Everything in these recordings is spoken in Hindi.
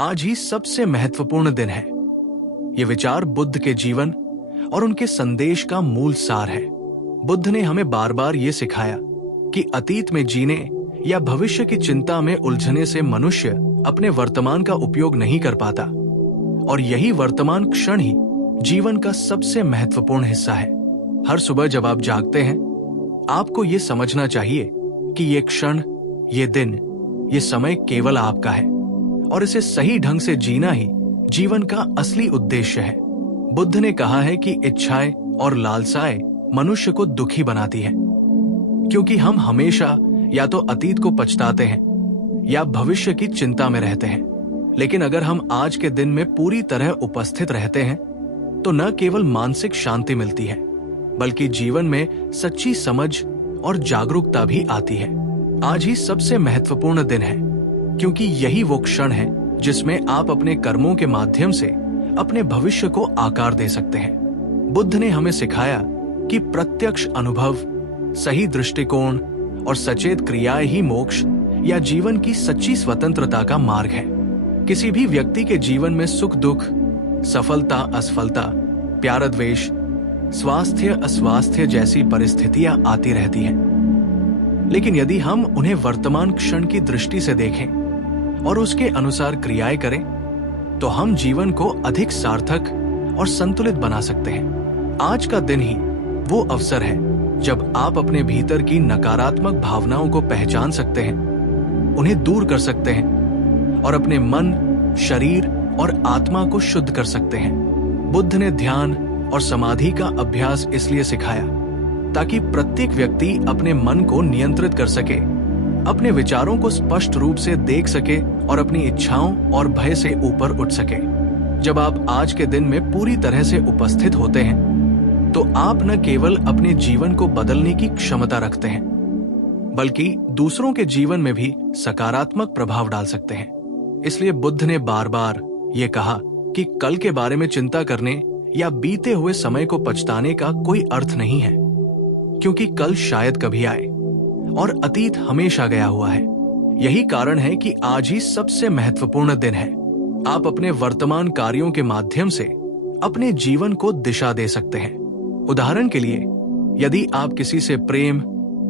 आज ही सबसे महत्वपूर्ण दिन है। ये विचार बुद्ध के जीवन और उनके संदेश का मूल सार है। बुद्ध ने हमें बार बार ये सिखाया कि अतीत में जीने या भविष्य की चिंता में उलझने से मनुष्य अपने वर्तमान का उपयोग नहीं कर पाता, और यही वर्तमान क्षण ही जीवन का सबसे महत्वपूर्ण हिस्सा है। हर सुबह जब आप जागते हैं, आपको ये समझना चाहिए कि ये क्षण, ये दिन, ये समय केवल आपका है, और इसे सही ढंग से जीना ही जीवन का असली उद्देश्य है। बुद्ध ने कहा है कि इच्छाएं और लालसाएं मनुष्य को दुखी बनाती हैं, क्योंकि हम हमेशा या तो अतीत को पछताते हैं या भविष्य की चिंता में रहते हैं। लेकिन अगर हम आज के दिन में पूरी तरह उपस्थित रहते हैं, तो न केवल मानसिक शांति मिलती है, बल्कि जीवन में सच्ची समझ और जागरूकता भी आती है। आज ही सबसे महत्वपूर्ण दिन है, क्योंकि यही वो क्षण है जिसमें आप अपने कर्मों के माध्यम से अपने भविष्य को आकार दे सकते हैं। बुद्ध ने हमें सिखाया कि प्रत्यक्ष अनुभव, सही दृष्टिकोण और सचेत क्रियाएं ही मोक्ष या जीवन की सच्ची स्वतंत्रता का मार्ग है। किसी भी व्यक्ति के जीवन में सुख दुख, सफलता असफलता, प्यार द्वेष, स्वास्थ्य अस्वास्थ्य जैसी परिस्थितियां आती रहती हैं। लेकिन यदि हम उन्हें वर्तमान क्षण की दृष्टि से देखें और उसके अनुसार क्रियाएं करें, तो हम जीवन को अधिक सार्थक और संतुलित बना सकते हैं। आज का दिन ही वो अवसर है जब आप अपने भीतर की नकारात्मक भावनाओं को पहचान सकते हैं, उन्हें दूर कर सकते हैं और अपने मन, शरीर और आत्मा को शुद्ध कर सकते हैं। बुद्ध ने ध्यान और समाधि का अभ्यास इसलिए सिखाया ताकि प्रत्येक व्यक्ति अपने मन को नियंत्रित कर सके, अपने विचारों को स्पष्ट रूप से देख सके और अपनी इच्छाओं और भय से ऊपर उठ सके। जब आप आज के दिन में पूरी तरह से उपस्थित होते हैं, तो आप न केवल अपने जीवन को बदलने की क्षमता रखते हैं, बल्कि दूसरों के जीवन में भी सकारात्मक प्रभाव डाल सकते हैं। इसलिए बुद्ध ने बार बार ये कहा कि कल के बारे में चिंता करने या बीते हुए समय को पछताने का कोई अर्थ नहीं है, क्योंकि कल शायद कभी आए और अतीत हमेशा गया हुआ है। यही कारण है कि आज ही सबसे महत्वपूर्ण दिन है। आप अपने वर्तमान कार्यों के माध्यम से अपने जीवन को दिशा दे सकते हैं। उदाहरण के लिए, यदि आप किसी से प्रेम,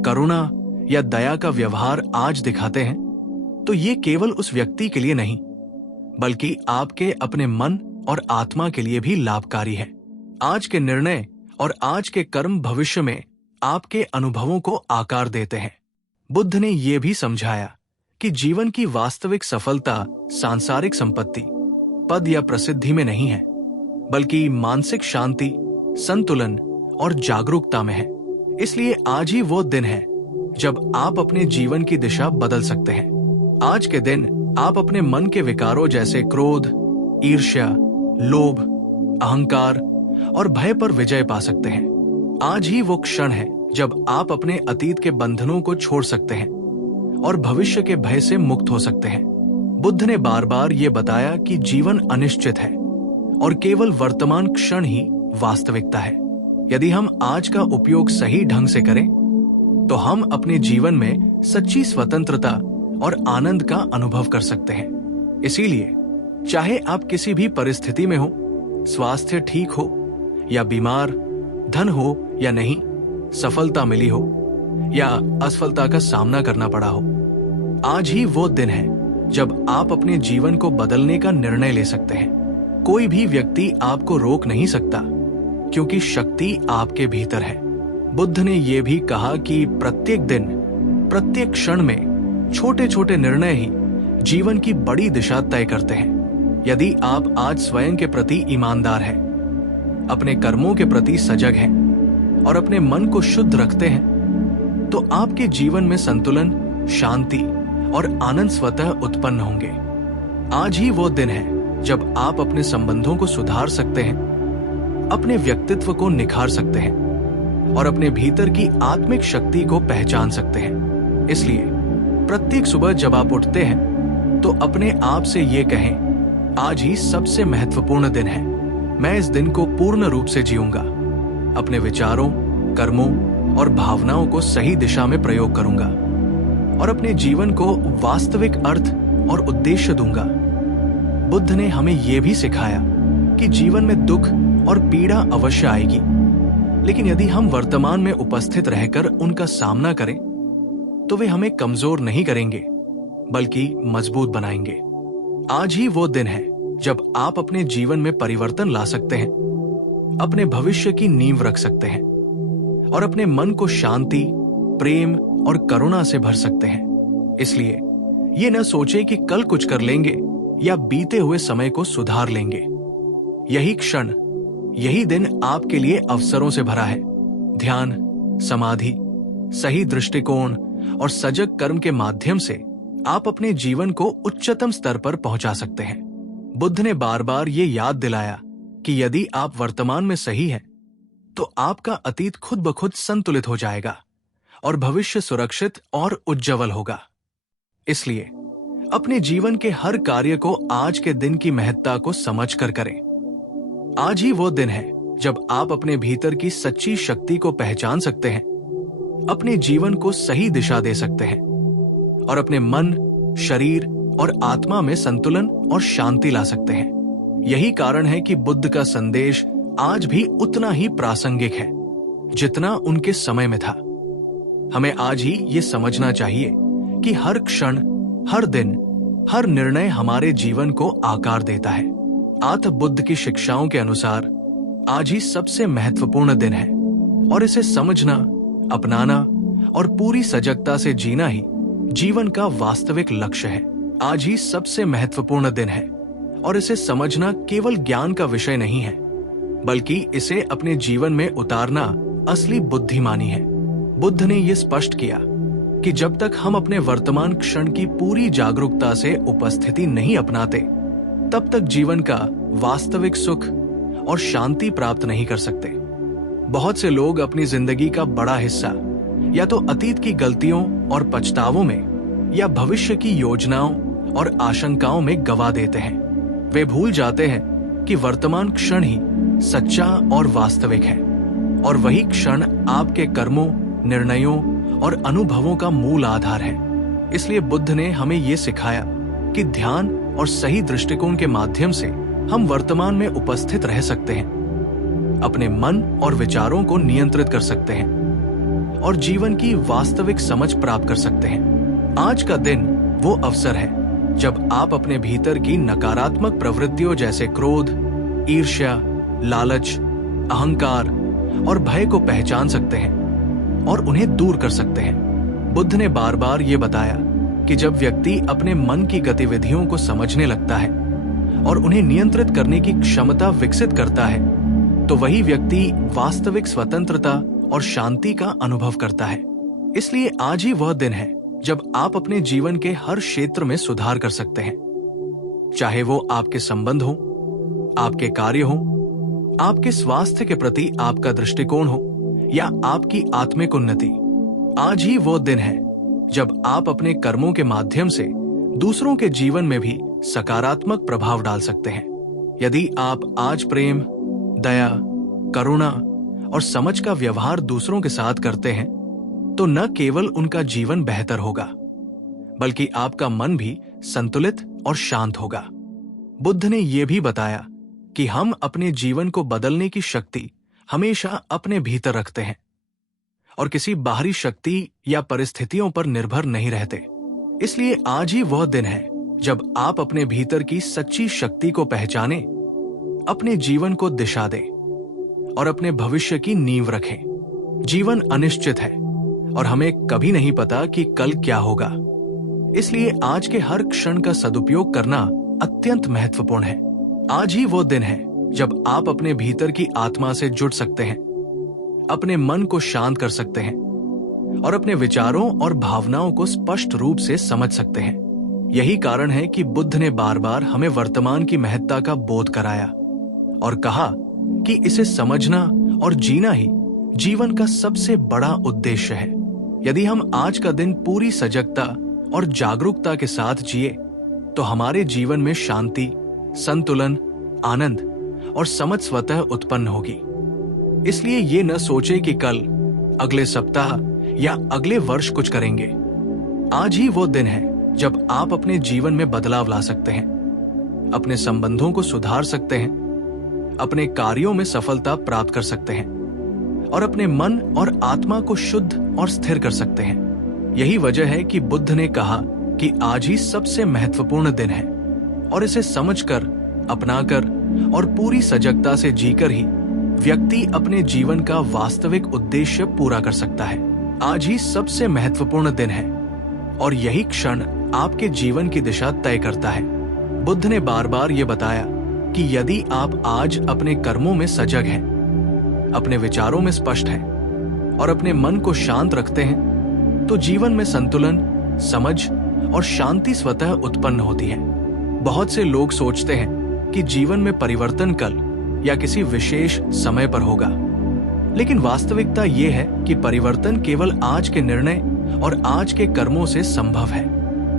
करुणा या दया का व्यवहार आज दिखाते हैं, तो ये केवल उस व्यक्ति के लिए नहीं, बल्कि आपके अपने मन और आत्मा के लिए भी लाभकारी है। आज के निर्णय और आज के कर्म भविष्य में आपके अनुभवों को आकार देते हैं। बुद्ध ने यह भी समझाया कि जीवन की वास्तविक सफलता सांसारिक संपत्ति, पद या प्रसिद्धि में नहीं है, बल्कि मानसिक शांति, संतुलन और जागरूकता में है। इसलिए आज ही वो दिन है जब आप अपने जीवन की दिशा बदल सकते हैं। आज के दिन आप अपने मन के विकारों जैसे क्रोध, ईर्ष्या, लोभ, अहंकार और भय पर विजय पा सकते हैं। आज ही वो क्षण है जब आप अपने अतीत के बंधनों को छोड़ सकते हैं और भविष्य के भय से मुक्त हो सकते हैं। बुद्ध ने बार बार ये बताया कि जीवन अनिश्चित है और केवल वर्तमान क्षण ही वास्तविकता है। यदि हम आज का उपयोग सही ढंग से करें, तो हम अपने जीवन में सच्ची स्वतंत्रता और आनंद का अनुभव कर सकते हैं। इसीलिए चाहे आप किसी भी परिस्थिति में हो, स्वास्थ्य ठीक हो या बीमार, धन हो या नहीं, सफलता मिली हो या असफलता का सामना करना पड़ा हो, आज ही वो दिन है जब आप अपने जीवन को बदलने का निर्णय ले सकते हैं। कोई भी व्यक्ति आपको रोक नहीं सकता, क्योंकि शक्ति आपके भीतर है। बुद्ध ने यह भी कहा कि प्रत्येक दिन, प्रत्येक क्षण में छोटे छोटे निर्णय ही जीवन की बड़ी दिशा तय करते हैं। यदि आप आज स्वयं के प्रति ईमानदार हैं, अपने कर्मों के प्रति सजग हैं और अपने मन को शुद्ध रखते हैं, तो आपके जीवन में संतुलन, शांति और आनंद स्वतः उत्पन्न होंगे। आज ही वो दिन है जब आप अपने संबंधों को सुधार सकते हैं, अपने व्यक्तित्व को निखार सकते हैं और अपने भीतर की आत्मिक शक्ति को पहचान सकते हैं। इसलिए प्रत्येक सुबह जब आप उठते हैं, तो अपने आप से ये कहें, आज ही सबसे महत्वपूर्ण दिन है। मैं इस दिन को पूर्ण रूप से जीऊंगा, अपने विचारों, कर्मों और भावनाओं को सही दिशा में प्रयोग करूंगा और अपने जीवन को वास्तविक अर्थ और उद्देश्य दूंगा। बुद्ध ने हमें यह भी सिखाया कि जीवन में दुख और पीड़ा अवश्य आएगी, लेकिन यदि हम वर्तमान में उपस्थित रहकर उनका सामना करें तो वे हमें कमजोर नहीं करेंगे बल्कि मजबूत बनाएंगे। आज ही वो दिन है जब आप अपने जीवन में परिवर्तन ला सकते हैं, अपने भविष्य की नींव रख सकते हैं और अपने मन को शांति, प्रेम और करुणा से भर सकते हैं। इसलिए ये न सोचे कि कल कुछ कर लेंगे या बीते हुए समय को सुधार लेंगे। यही क्षण, यही दिन आपके लिए अवसरों से भरा है। ध्यान, समाधि, सही दृष्टिकोण और सजग कर्म के माध्यम से आप अपने जीवन को उच्चतम स्तर पर पहुंचा सकते हैं। बुद्ध ने बार बार ये याद दिलाया कि यदि आप वर्तमान में सही हैं, तो आपका अतीत खुद ब खुद संतुलित हो जाएगा और भविष्य सुरक्षित और उज्जवल होगा। इसलिए अपने जीवन के हर कार्य को आज के दिन की महत्ता को समझकर करें। आज ही वो दिन है जब आप अपने भीतर की सच्ची शक्ति को पहचान सकते हैं, अपने जीवन को सही दिशा दे सकते हैं और अपने मन, शरीर और आत्मा में संतुलन और शांति ला सकते हैं। यही कारण है कि बुद्ध का संदेश आज भी उतना ही प्रासंगिक है जितना उनके समय में था। हमें आज ही ये समझना चाहिए कि हर क्षण, हर दिन, हर निर्णय हमारे जीवन को आकार देता है। आत्म बुद्ध की शिक्षाओं के अनुसार आज ही सबसे महत्वपूर्ण दिन है और इसे समझना, अपनाना और पूरी सजगता से जीना ही जीवन का वास्तविक लक्ष्य है। आज ही सबसे महत्वपूर्ण दिन है और इसे समझना केवल ज्ञान का विषय नहीं है, बल्कि इसे अपने जीवन में उतारना असली बुद्धिमानी है। बुद्ध ने यह स्पष्ट किया कि जब तक हम अपने वर्तमान क्षण की पूरी जागरूकता से उपस्थिति नहीं अपनाते, तब तक जीवन का वास्तविक सुख और शांति प्राप्त नहीं कर सकते। बहुत से लोग अपनी जिंदगी का बड़ा हिस्सा या तो अतीत की गलतियों और पछतावों में या भविष्य की योजनाओं और आशंकाओं में गवा देते हैं। वे भूल जाते हैं कि वर्तमान क्षण ही सच्चा और वास्तविक है और वही क्षण आपके कर्मों, निर्णयों और अनुभवों का मूल आधार है। इसलिए बुद्ध ने हमें ये सिखाया कि ध्यान और सही दृष्टिकोण के माध्यम से हम वर्तमान में उपस्थित रह सकते हैं, अपने मन और विचारों को नियंत्रित कर सकते हैं और जीवन की वास्तविक समझ प्राप्त कर सकते हैं। आज का दिन वो अवसर है जब आप अपने भीतर की नकारात्मक प्रवृत्तियों जैसे क्रोध, ईर्ष्या, लालच, अहंकार और भय को पहचान सकते हैं और उन्हें दूर कर सकते हैं। बुद्ध ने बार बार ये बताया कि जब व्यक्ति अपने मन की गतिविधियों को समझने लगता है और उन्हें नियंत्रित करने की क्षमता विकसित करता है, तो वही व्यक्ति वास्तविक स्वतंत्रता और शांति का अनुभव करता है। इसलिए आज ही वह दिन है जब आप अपने जीवन के हर क्षेत्र में सुधार कर सकते हैं, चाहे वो आपके संबंध हो, आपके कार्य हो, आपके स्वास्थ्य के प्रति आपका दृष्टिकोण हो या आपकी आत्मिक उन्नति। आज ही वो दिन है जब आप अपने कर्मों के माध्यम से दूसरों के जीवन में भी सकारात्मक प्रभाव डाल सकते हैं। यदि आप आज प्रेम, दया, करुणा और समझ का व्यवहार दूसरों के साथ करते हैं, तो न केवल उनका जीवन बेहतर होगा, बल्कि आपका मन भी संतुलित और शांत होगा। बुद्ध ने यह भी बताया कि हम अपने जीवन को बदलने की शक्ति हमेशा अपने भीतर रखते हैं और किसी बाहरी शक्ति या परिस्थितियों पर निर्भर नहीं रहते। इसलिए आज ही वह दिन है जब आप अपने भीतर की सच्ची शक्ति को पहचानें, अपने जीवन को दिशा दें और अपने भविष्य की नींव रखें। जीवन अनिश्चित है और हमें कभी नहीं पता कि कल क्या होगा। इसलिए आज के हर क्षण का सदुपयोग करना अत्यंत महत्वपूर्ण है। आज ही वो दिन है जब आप अपने भीतर की आत्मा से जुड़ सकते हैं, अपने मन को शांत कर सकते हैं और अपने विचारों और भावनाओं को स्पष्ट रूप से समझ सकते हैं। यही कारण है कि बुद्ध ने बार बार हमें वर्तमान की महत्ता का बोध कराया और कहा कि इसे समझना और जीना ही जीवन का सबसे बड़ा उद्देश्य है। यदि हम आज का दिन पूरी सजगता और जागरूकता के साथ जिए, तो हमारे जीवन में शांति, संतुलन, आनंद और समझ स्वतः उत्पन्न होगी। इसलिए ये न सोचे कि कल, अगले सप्ताह या अगले वर्ष कुछ करेंगे। आज ही वो दिन है जब आप अपने जीवन में बदलाव ला सकते हैं, अपने संबंधों को सुधार सकते हैं, अपने कार्यों में सफलता प्राप्त कर सकते हैं और अपने मन और आत्मा को शुद्ध और स्थिर कर सकते हैं। यही वजह है कि बुद्ध ने कहा कि आज ही सबसे महत्वपूर्ण दिन है और इसे समझकर, अपनाकर और पूरी सजगता से जीकर ही व्यक्ति अपने जीवन का वास्तविक उद्देश्य पूरा कर सकता है। आज ही सबसे महत्वपूर्ण दिन है और यही क्षण आपके जीवन की दिशा तय करता है। बुद्ध ने बार बार ये बताया कि यदि आप आज अपने कर्मों में सजग हैं, अपने विचारों में स्पष्ट हैं और अपने मन को शांत रखते हैं, तो जीवन में संतुलन, समझ और शांति स्वतः उत्पन्न होती है। बहुत से लोग सोचते हैं कि जीवन में परिवर्तन कल या किसी विशेष समय पर होगा, लेकिन वास्तविकता ये है कि परिवर्तन केवल आज के निर्णय और आज के कर्मों से संभव है।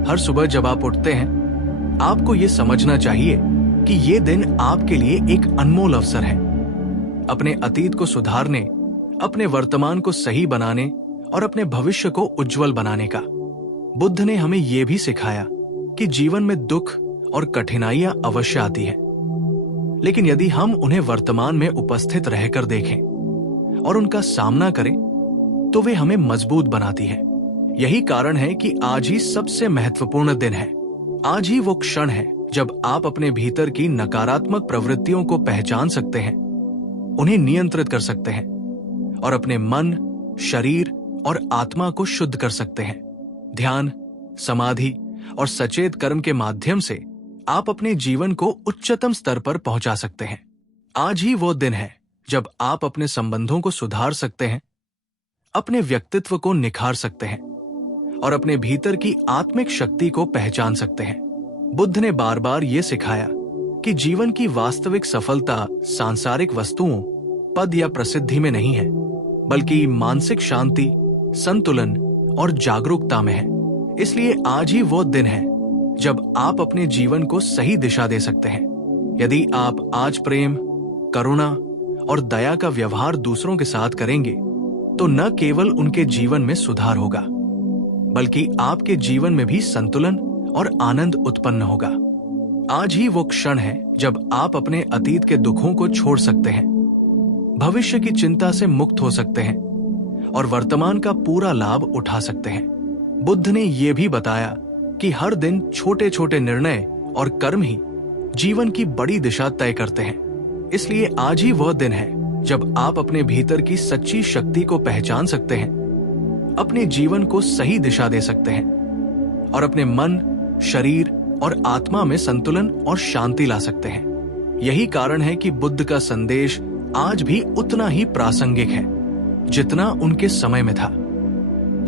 हर सुबह जब आप उठते हैं, आपको ये समझना चाहिए कि ये दिन आपके लिए एक अनमोल अवसर है, अपने अतीत को सुधारने, अपने वर्तमान को सही बनाने और अपने भविष्य को उज्जवल बनाने का। बुद्ध ने हमें यह भी सिखाया कि जीवन में दुख और कठिनाइयां अवश्य आती हैं, लेकिन यदि हम उन्हें वर्तमान में उपस्थित रहकर देखें और उनका सामना करें, तो वे हमें मजबूत बनाती है। यही कारण है कि आज ही सबसे महत्वपूर्ण दिन है। आज ही वो क्षण है जब आप अपने भीतर की नकारात्मक प्रवृत्तियों को पहचान सकते हैं, उन्हें नियंत्रित कर सकते हैं और अपने मन, शरीर और आत्मा को शुद्ध कर सकते हैं। ध्यान, समाधि और सचेत कर्म के माध्यम से आप अपने जीवन को उच्चतम स्तर पर पहुंचा सकते हैं। आज ही वो दिन है जब आप अपने संबंधों को सुधार सकते हैं, अपने व्यक्तित्व को निखार सकते हैं और अपने भीतर की आत्मिक शक्ति को पहचान सकते हैं। बुद्ध ने बार बार ये सिखाया कि जीवन की वास्तविक सफलता सांसारिक वस्तुओं, पद या प्रसिद्धि में नहीं है, बल्कि मानसिक शांति, संतुलन और जागरूकता में है। इसलिए आज ही वो दिन है जब आप अपने जीवन को सही दिशा दे सकते हैं। यदि आप आज प्रेम, करुणा और दया का व्यवहार दूसरों के साथ करेंगे, तो न केवल उनके जीवन में सुधार होगा, बल्कि आपके जीवन में भी संतुलन और आनंद उत्पन्न होगा। आज ही वो क्षण है जब आप अपने अतीत के दुखों को छोड़ सकते हैं, भविष्य की चिंता से मुक्त हो सकते हैं और वर्तमान का पूरा लाभ उठा सकते हैं। बुद्ध ने यह भी बताया कि हर दिन छोटे छोटे निर्णय और कर्म ही जीवन की बड़ी दिशा तय करते हैं। इसलिए आज ही वह दिन है जब आप अपने भीतर की सच्ची शक्ति को पहचान सकते हैं, अपने जीवन को सही दिशा दे सकते हैं और अपने मन, शरीर और आत्मा में संतुलन और शांति ला सकते हैं। यही कारण है कि बुद्ध का संदेश आज भी उतना ही प्रासंगिक है जितना उनके समय में था।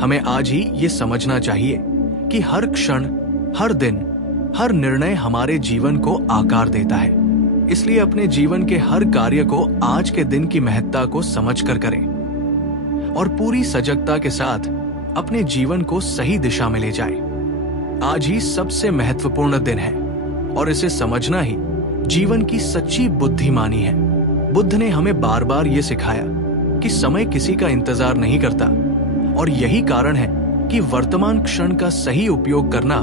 हमें आज ही ये समझना चाहिए कि हर क्षण, हर दिन, हर निर्णय हमारे जीवन को आकार देता है। इसलिए अपने जीवन के हर कार्य को आज के दिन की महत्ता को समझकर करें और पूरी सजगता के साथ अपने जीवन को सही दिशा में ले जाएं। आज ही सबसे महत्वपूर्ण दिन है और इसे समझना ही जीवन की सच्ची बुद्धिमानी है। बुद्ध ने हमें बार बार ये सिखाया कि समय किसी का इंतजार नहीं करता और यही कारण है कि वर्तमान क्षण का सही उपयोग करना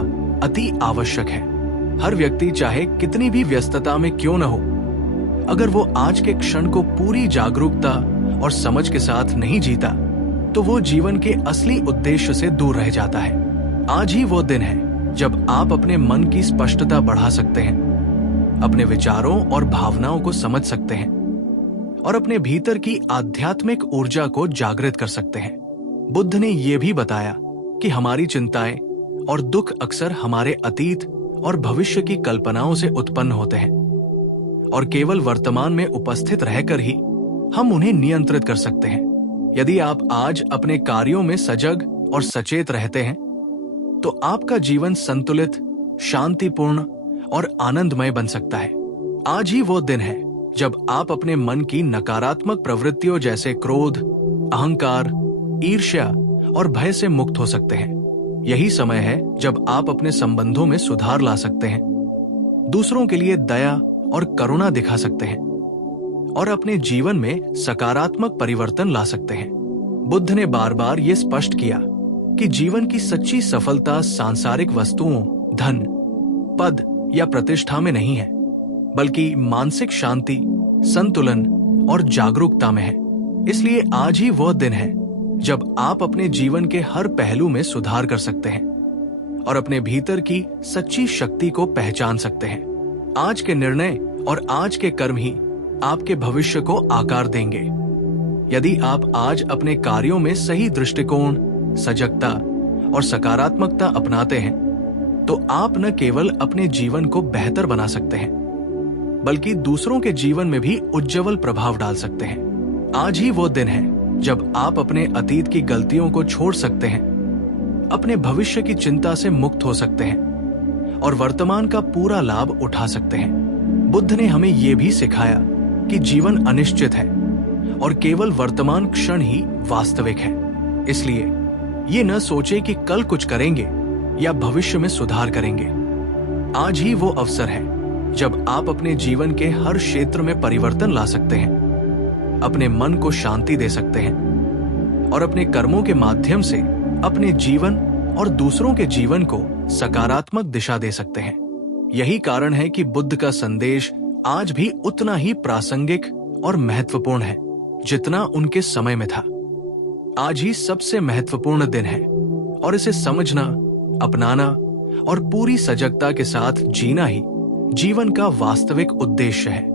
अति आवश्यक है। हर व्यक्ति चाहे कितनी भी व्यस्तता में क्यों न हो, अगर वो आज के क्षण को पूरी जागरूकता और समझ के साथ नहीं जीता, तो वो जीवन के असली उद्देश्य से दूर रह जाता है। आज ही वो दिन है जब आप अपने मन की स्पष्टता बढ़ा सकते हैं, अपने विचारों और भावनाओं को समझ सकते हैं और अपने भीतर की आध्यात्मिक ऊर्जा को जागृत कर सकते हैं। बुद्ध ने यह भी बताया कि हमारी चिंताएं और दुख अक्सर हमारे अतीत और भविष्य की कल्पनाओं से उत्पन्न होते हैं और केवल वर्तमान में उपस्थित रहकर ही हम उन्हें नियंत्रित कर सकते हैं। यदि आप आज अपने कार्यों में सजग और सचेत रहते हैं, तो आपका जीवन संतुलित, शांतिपूर्ण और आनंदमय बन सकता है। आज ही वो दिन है जब आप अपने मन की नकारात्मक प्रवृत्तियों जैसे क्रोध, अहंकार, ईर्ष्या और भय से मुक्त हो सकते हैं। यही समय है जब आप अपने संबंधों में सुधार ला सकते हैं, दूसरों के लिए दया और करुणा दिखा सकते हैं और अपने जीवन में सकारात्मक परिवर्तन ला सकते हैं। बुद्ध ने बार बार ये स्पष्ट किया कि जीवन की सच्ची सफलता सांसारिक वस्तुओं, धन, पद या प्रतिष्ठा में नहीं है, बल्कि मानसिक शांति, संतुलन और जागरूकता में है। इसलिए आज ही वह दिन है जब आप अपने जीवन के हर पहलू में सुधार कर सकते हैं और अपने भीतर की सच्ची शक्ति को पहचान सकते हैं। आज के निर्णय और आज के कर्म ही आपके भविष्य को आकार देंगे। यदि आप आज अपने कार्यों में सही दृष्टिकोण, सजगता और सकारात्मकता अपनाते हैं, तो आप न केवल अपने जीवन को बेहतर बना सकते हैं, बल्कि दूसरों के जीवन में भी उज्जवल प्रभाव डाल सकते हैं। आज ही वो दिन है जब आप अपने अतीत की गलतियों को छोड़ सकते हैं, अपने भविष्य की चिंता से मुक्त हो सकते हैं और वर्तमान का पूरा लाभ उठा सकते हैं। बुद्ध ने हमें यह भी सिखाया कि जीवन अनिश्चित है और केवल वर्तमान क्षण ही वास्तविक है। इसलिए ये न सोचे कि कल कुछ करेंगे या भविष्य में सुधार करेंगे। आज ही वो अवसर है जब आप अपने जीवन के हर क्षेत्र में परिवर्तन ला सकते हैं, अपने मन को शांति दे सकते हैं और अपने कर्मों के माध्यम से अपने जीवन और दूसरों के जीवन को सकारात्मक दिशा दे सकते हैं। यही कारण है कि बुद्ध का संदेश आज भी उतना ही प्रासंगिक और महत्वपूर्ण है जितना उनके समय में था। आज ही सबसे महत्वपूर्ण दिन है और इसे समझना, अपनाना और पूरी सजगता के साथ जीना ही जीवन का वास्तविक उद्देश्य है।